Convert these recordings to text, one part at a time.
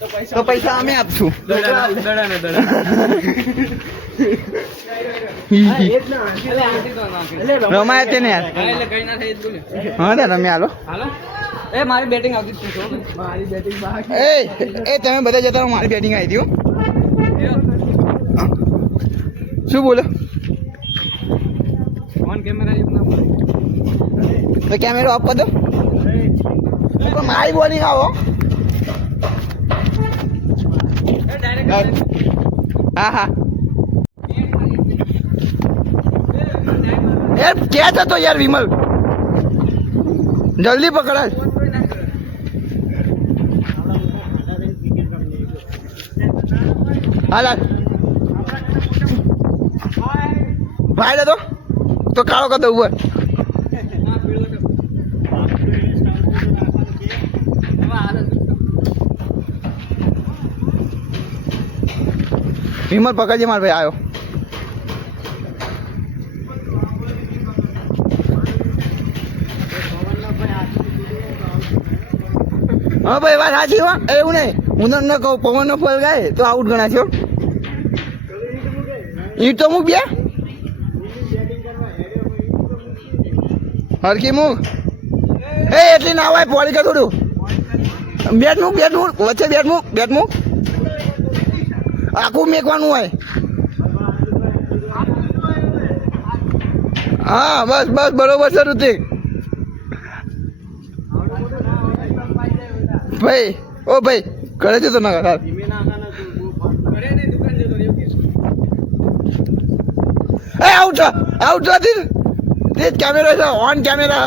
તો પૈસા અમે આપશું. રમાય તે ને યાર. હા ને રમ્યા હાલો. એ મારી બેટિંગ આવતી જ છે. મારી બેટિંગ એ તમે બધા જતા રહો, મારી બેટિંગ આવી હતી હો. શું બોલો? ઓન કેમેરા તો કેમેરો ઓફ કરી દો. પણ મારી બોલિંગ આવો. હા હા યાર ક્યાં જતો યાર વિમલ, જલ્દી પકડાય. હાલ ભાઈ દો તો કાળો કર દો ઉપર. વિમલ પકડજે માર ભાઈ આવ્યો. હા ભાઈ વાત સાચી હો, એવું નહીં હું તમને કહું પવન નો ફળ ગાય તો આઉટ ગણાશે. ઈટ તો મૂક બે હરકી મૂક. એ એટલી ના હોય પોળી કે થોડું બેટ મૂક વચ્ચે બેટ મૂક આખું મેકવાનું હોય. હા બસ બરોબર છે ઋતિક ભાઈ. ઓ ભાઈ કરે છે તો ના કર. એ આઉટ નથી તે कैमरा है ऑन कैमरा.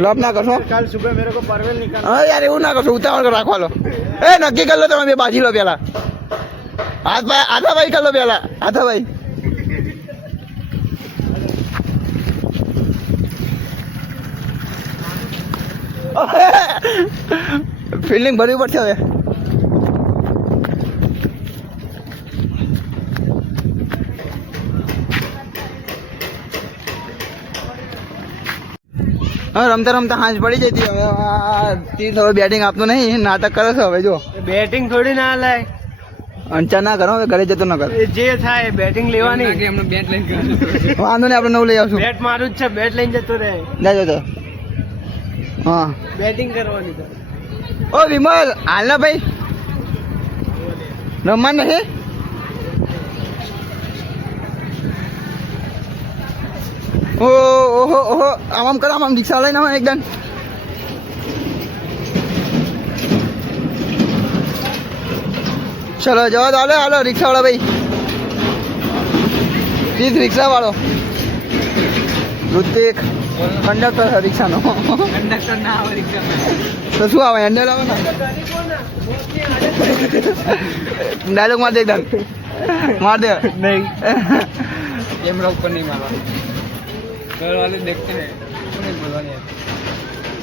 બ્લોક ના કરશો कल सुबह मेरे को परवेल निकाल. હા યાર એવું ના કરશો, ઉતાવળ રાખવા લો. એ નક્કી કરી લો તમે બે બાજી લો પેલા. આધા ભાઈ કરી લો પેલા. આધા ભાઈ ફિલ્ડિંગ ભરવી પડશે હવે. હા રમતા રમતા હાંજ પડી જતી. હવે તીર્થ હવે બેટિંગ આપતો નહીં, નાટક કરે છે હવે. જો બેટિંગ થોડી ના લાય, અંચા ના કરો, હવે ઘરે જતો ના કરો. જે થાય બેટિંગ લેવાની. બેટ લઈને વાંધો નહીં આપણે નવું લઈ આવશું. બેટ મારું જ છે, બેટ લઈને જતો રહે. જાજો તો હા બેટિંગ કરવાની તો. ઓ વિમલ હાલ ના ભાઈ રમવા નહીં. ઓહો આમ કર, આમ રિક્ષા લઈને આમ એકદમ. ચલો જવા દો. હાલો રિક્ષા વાળો ભાઈ, પ્લીઝ રિક્ષા વાળો ઋતિક કંડક્ટર રિક્ષાનો. કંડક્ટર ના આવે રિક્ષામાં તો શું આવે હેન્ડલ આવે ને. ડાયલોગ માર દે એકદમ, માર દે. नहीं कैमरा ऊपर नहीं मारा, घर वाले देखते हैं नहीं बोलवानी है.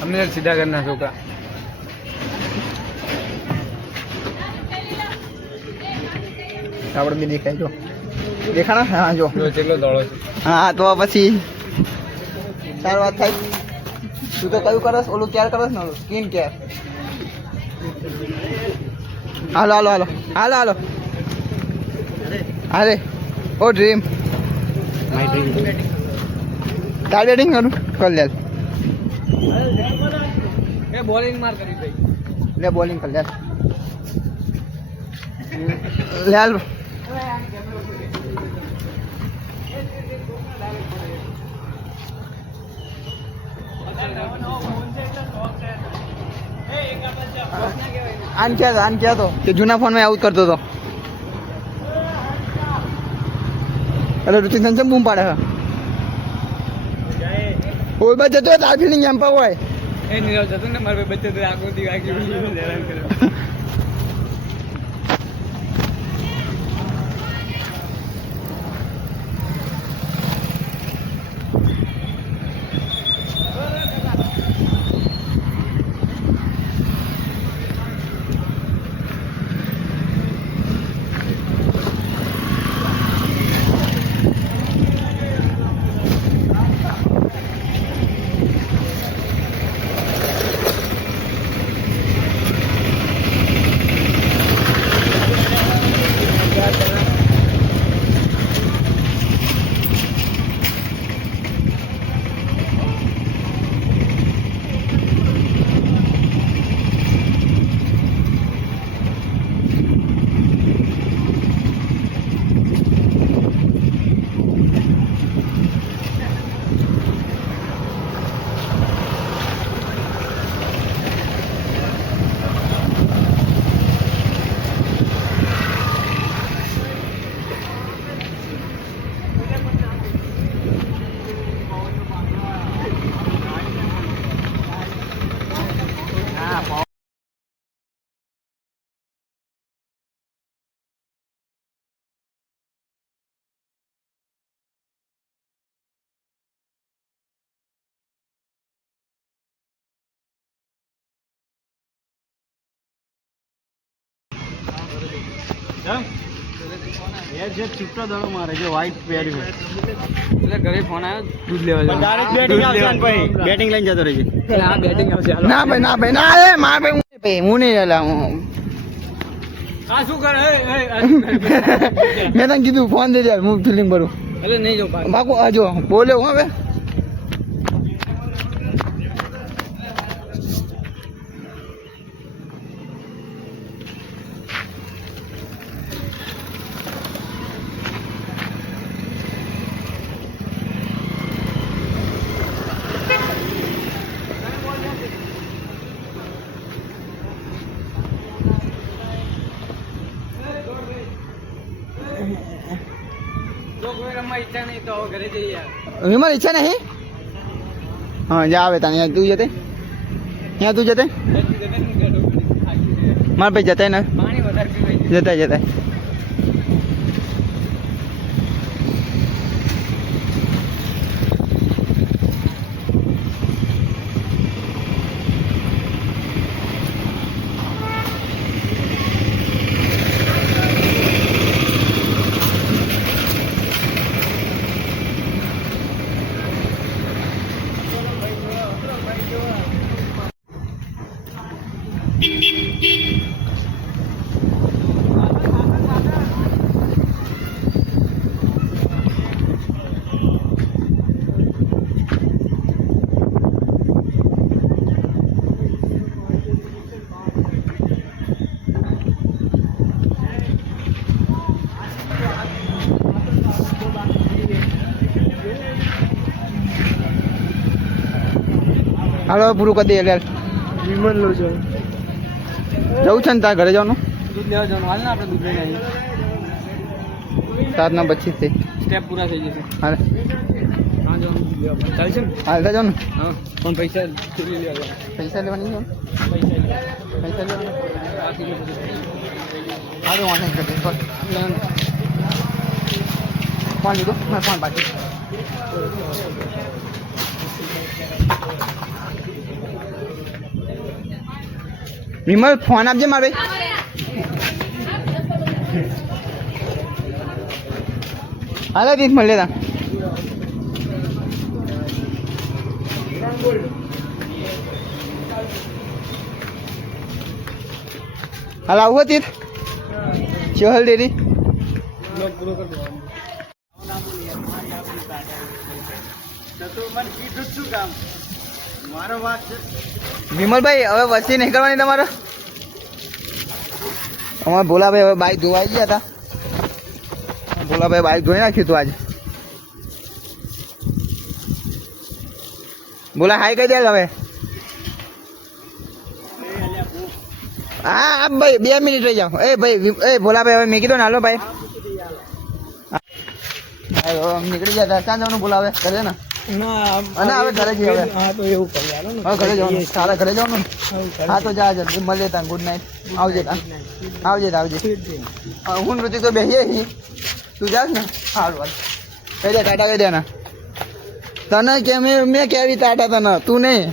हमने सीधा करना होगा. આપણે બી દેખાય. જો દેખાણા. હા જો ચેલો દોડો છે. હા તો પછી સારી વાત થાય. તું તો કયું કરસ, ઓલું કેર કરસ ને, ઓલું સ્કિન કેર. હાલો અરે ઓ ડ્રીમ माय ड्रीम તાર બેટિંગ કરું કર લે. ए बॉलिंग मार करी भाई. લે બોલિંગ કર લે. લાલ આન ક્યાં તો કે જૂના ફોનમાં આવું જ કરતો હતો. એટલે ઋતિક સંચમ બૂમ પાડે છે. ઓય બા જતો તાર ફિલિંગ એમ પા હોય. ए नीरव जतो ने मारे बच्चे तो आगो दी आगे हैरान करे. જે ચૂપટો દડો મારે જે વ્હાઈટ પહેર્યું એટલે ઘરે ફોન આવ્યો દૂધ લેવા જવાનું. ડાયરેક્ટ બેટિંગ આવશે ભાઈ, બેટિંગ લઈને જતો રહેજે. હા બેટિંગ આવશે. ના ભાઈ ના ભાઈ ના એ માર ભાઈ હું નહીં એલા હું આ શું કરે? મેં તને કીધું ફોન દે યાર હું ફિલ્મ ભરું એટલે નહીં જો બાકુ આ જો બોલે હું હવે જો કોઈ રમવા ઈચ્છા નહીં તો હવે ઘરે જઈએ. વિમલ ઈચ્છા નહીં હા જા આવે તને તું જતે ત્યાં તું જતે માર ભાઈ જતા ને પાણી વધારે પીવાય. જતા જતા હાલો પૂરું કરી દે યાર વિમલ લો છો જવું છે ને તાર ઘરે જવાનું દૂધ લેવા જવાનું. હાલ ને આપણે દૂધ લઈને આવીએ. 7:25 થી સ્ટેપ પૂરા થઈ જશે. હાલે હા જવાનું દૂધ લેવા ચાલશે ને? હાલતા જાવ ને હા પણ પૈસા ચૂલી લેવા જવાનું. પૈસા લેવાની છે પૈસા પૈસા લેવાના આથી હાલો ઓનલાઈન કરી દે ફોન લીધો મેં ફોન બાકી વિમલ ફોન આપજે મારે હાલે દીધ મળે તા હાલ આવું હતી ચહલ ડેરી બ્લોક પૂરો કરી દેવાનો. મારો વાત છે. વિમલભાઈ હવે વસ્તી નહીં કરવાની તમારે અમારે ભોલાભાઈ હવે બાઈક ધોવાઈ ગયા હતા ભોલાભાઈ બાઈક ધોઈ નાખ્યું હતું આજે બોલા હાઈ કહી દે હવે હા ભાઈ 2 મિનિટ રહી જાઓ એ ભાઈ એ ભોલાભાઈ હવે મેં કીધું ને હાલો ભાઈ નીકળી ગયા ક્યાં જવાનું બોલાવે કરે ને અને હવે ઘરે જઈએ હવે હા તો એવું કરી હાલો ને. હવે ઘરે જવાનું સારા ઘરે જવાનું ને હા તો જા જલ્દી મળીએ તા ગુડ નાઇટ આવજે તા આવજે હું ઋતિક તો બેસીએ છીએ તું જાસ ને સારું હાલ કહી દે ટાટા કહી દે ને તને કે મેં કેવી ટાટા તને તું નહીં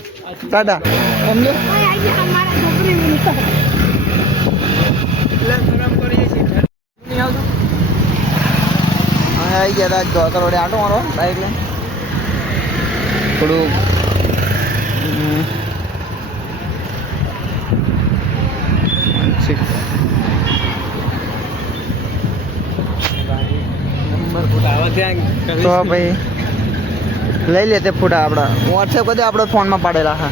ટાટા સમજો એટલે ગરમ કરીએ છીએ. નહીં આવતું? આવી ગયા હતા કરોડે આટો મારો બાઈક લઈને થોડું નંબર ફોટા આવા ત્યાં તો ભાઈ લઈ લે તે ફોટા આપણા વોટ્સએપ કરી દે આપણે ફોનમાં પાડેલા હા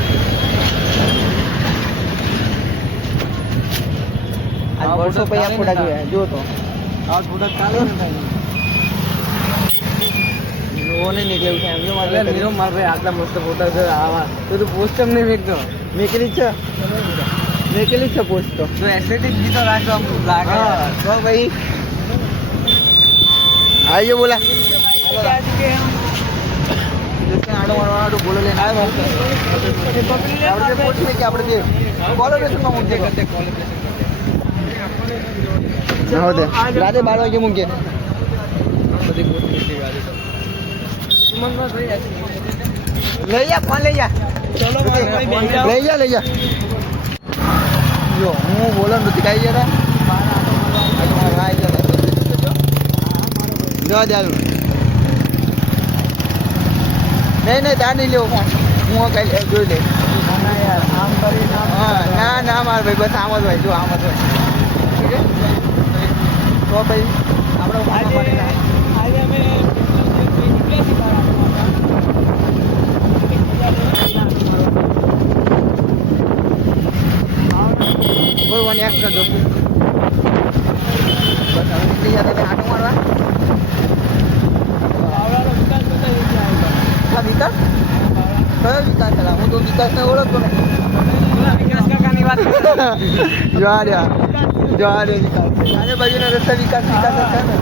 આજ વર્ષો પછી આ ફોટા જોયા જો તો આ ફોટા ચાલે ને ભાઈ. જોને નીકળે છે એમ જો અરે મારે નીરો માર ભાઈ આટલા મસ્ત ફોટા છે આવા તો તું પોસ્ટ કેમ નહીં મેકતો? મેકેલી છે મેકેલી છે પોસ્ટ તો જો એસ્થેટિક ગીતો રાખવા લાગે. હા તો ભાઈ આજો બોલા આડો મારવા આડો બોલો લઈને આવ્યો આપણે પોસ્ટ મેં કે આપણે જે કોલેજમાં મૂકજે હા દે રાતે 12 વાગે મૂકજે બધી પોસ્ટ મૂકી આજે તો. સુમનમાં થઈ જશે. લઈ જા ફોન લઈ જા ચલો ભાઈ લઈ જા જો હું બોલો નથી કાઈ જરા તમારા ભાઈ જવા દે હાલું. નહીં તાર નહીં લેવો ફોન, હું કઈ જોઈ લે. હા ના મારા ભાઈ બસ આમ જ હોય, જો આમ જ હોય. ઠીક છે તો ભાઈ આજે અમે બોલવાની એક કરજો. બસ હવે નીકળી જતા તમે આટો મારવા. હા વિકાસ કયો વિકાસ હતા? હું તો વિકાસને ઓળખતો ને. વિકાસ કાકાની વાત જોવા દે વિકાસ. આને બાજુનો રસ્તા વિકાસ હતા ને.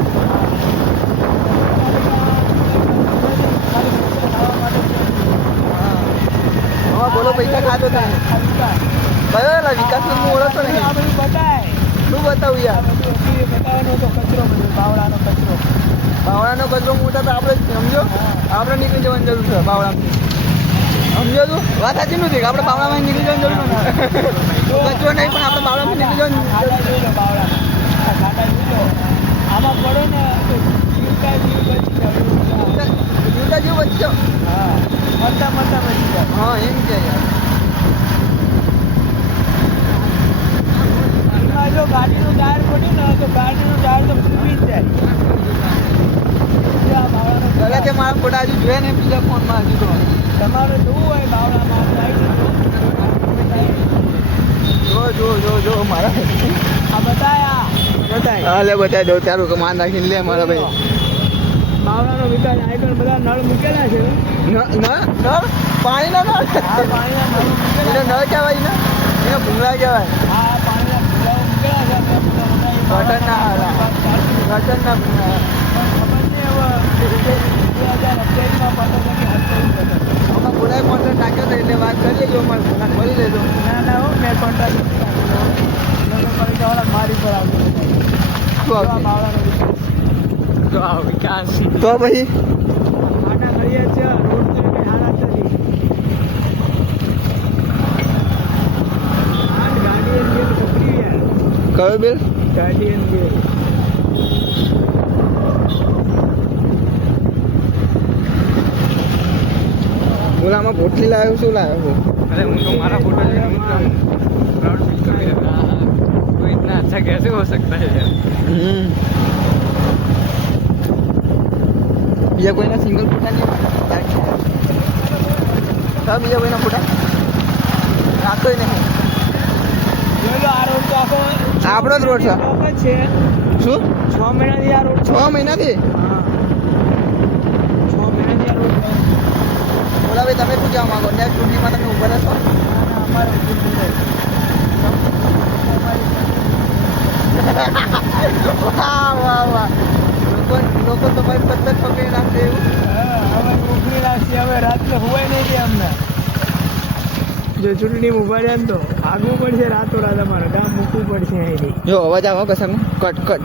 હા બોલો પૈસા ખાતો થાય. કયો એલા વિકાસને હું ઓળખતો નહીં. શું બતાવું યાર? બાવળાનો કચરો મોટા તો આપણે સમજો, આપણે નીકળી જવાની જરૂર છે બાવળામાં. સમજો તું વાત સાચી નથી કે આપણે બાવળામાં નીકળી જવાની જરૂર નથી. કચરો નહીં પણ આપણે બાવળામાં નીકળી જવાની આમાં પડો ને જીવતા જીવ બચજો. મરતા બચી જાય. હા એમ છે યાર. એમાં જો ગાડીનું ટાયર પડ્યું ને તો ગાડીનું ટાયર તો ફૂટી જ જાય. પહેલાં તે મારા ફોટા હજુ જોયા ને બીજા ફોનમાં હજુ તો. તમારે જોવું હોય બાવળામાં જો મારા આ બતાયા હા લે બતાવી દઉં તારું કે માન રાખીને લે મારા ભાઈ. બાવળાનો વિકાસ આગળ બધા નળ મૂકેલા છે. નળ પાણીના નળ. આ પાણીના નળ મૂકેલા એને નળ કહેવાય ને, એને ભૂંગળા કહેવાય. આ પાણીના ભૂલાઓ મૂકેલા છે. ગટરના ભૂંગળા. આમાં બોલાય કોન્ટ્રાક્ટ નાખ્યો તો એટલે વાત કરી લેજો, મારે ભૂંગળા મળી લેજો. ના હો મેં કોન્ટ્રાક્ટ મારી પર આવ્યું. વિકાસ તો પછી આના ઘડીએ છે રોડ તો કઈ હાલત નથી. આ ગાડી બિલ પકડી યાર. કયો બિલ? ગાડી બિલ બોલામાં પોટલી લાવ્યો, શું લાવ્યો? अरे હું તો મારા ફોટો જોઈને प्राउड फील कर रहा था। तो इतना अच्छा कैसे हो सकता है यार? બીજા કોઈના સિંગલ ફોટા નહીં બીજા કોઈના ફોટા રાખતો નહીં. આ રોડ તો આખો આપણો જ રોડ છે. છે શું 6 મહિનાથી આ રોડ 6 મહિનાથી? 6 મહિનાથી આ રોડ બોલા ભાઈ તમે શું કહેવા માંગો? નેક્સ્ટ ચૂંટણીમાં તમે ઉભા રહેશો? અમારે વાહ લોકો તો ભાઈ પત્તર પકડી નાખશે એવું. હવે ઉભરી રાખશે. હવે રાત્રે હોય નહીં કે અમને જો ચૂંટણીમાં ઉભા રહ્યા ને તો આગવું પડશે રાતો રાત. અમારે ગામ મૂકવું પડશે અહીંથી. જો અવાજ આવો કસાકનો કટ